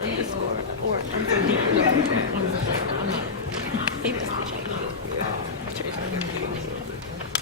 underscore or until deep. I'm not. Maybe it's not.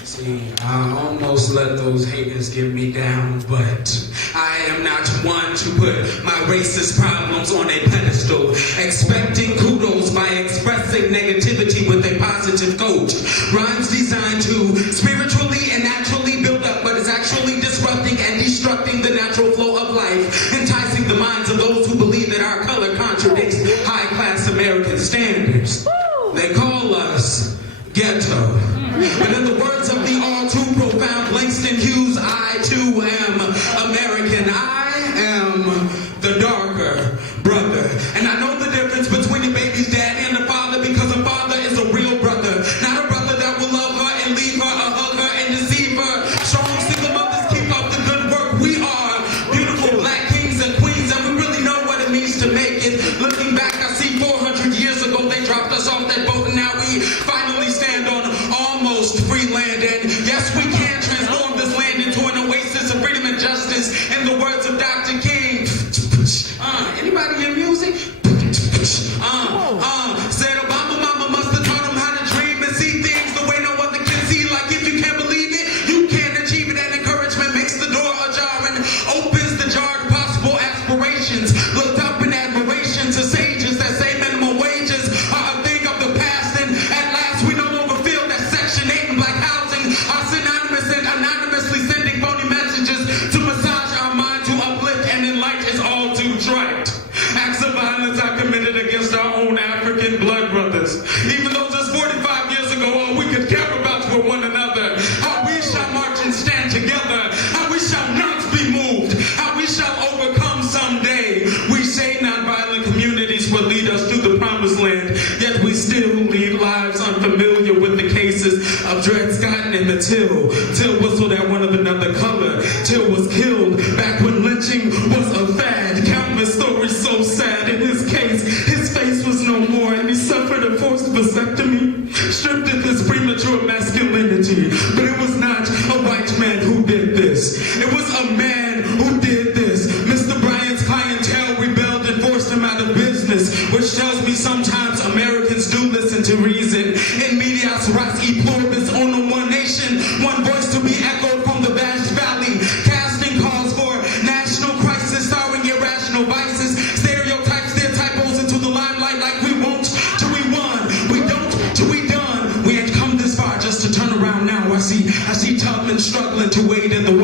See, I almost let those haters get me down, but I am not one to put my racist problems on a pedestal, expecting kudos by expressing negativity with a positive coat. Rhymes designed to spiritually and naturally build up, but it's actually disrupting and destructing the natural flow of life, enticing the minds of those who believe that our color contradicts high-class American standards. They call us ghetto. But in the words of the all too profound Langston Hughes, I too am American. I am the darker brother. And I know the difference between the baby's daddy and the father, because a father is a real brother. Not a brother that will love her and leave her or hug her and deceive her. Strong single mothers keep up the good work. We are beautiful black kings and queens, and we really know what it means to make it. Looking back, I see 400 years ago they dropped us off that boat, and now we finally stand on almost free land. And yes, we can transform this land into an oasis of freedom and justice. In the words of Dr. King, anybody hear music? Said Obama mama must have taught him how to dream and see things the way no other can see. Like if you can't believe it, you can't achieve it. And encouragement makes the door ajar and opens the jar to possible aspirations. Looked up in admiration to sages that say minimum wages are a thing of the past, and at last we no longer feel that Section 8 and black housing are synonymous and anonymously sending phony messages to massage our mind, to uplift and enlighten is all too trite. Acts of violence are committed against our own African blood brothers. Even though just 45 years ago all we could care about were one another. How we shall march and stand together. How we shall not be moved. How we shall overcome someday. We say nonviolent communities will lead us to the promised land, yet we still lead lives unfamiliar with the cases of Dred Scott and the Till. Till whistled at one of another color. Till was killed back when lynching was a fad. Countless stories so sad. In his case, his face was no more, and he suffered a forced vasectomy, stripped of his premature masculinity. But it was not a white man who did this. It was a man who did this. Mr. Bryant's clientele rebelled and forced him out of business, which tells me sometimes Americans do listen to reason. In medias res e pluribus unum, one nation, one voice to be echoed from the vast valley, casting calls for national crisis, starring irrational vices, stereotypes, their typos into the limelight like we won't till we won, we don't till we done. We ain't come this far just to turn around now. I see Tubman struggling to wade in the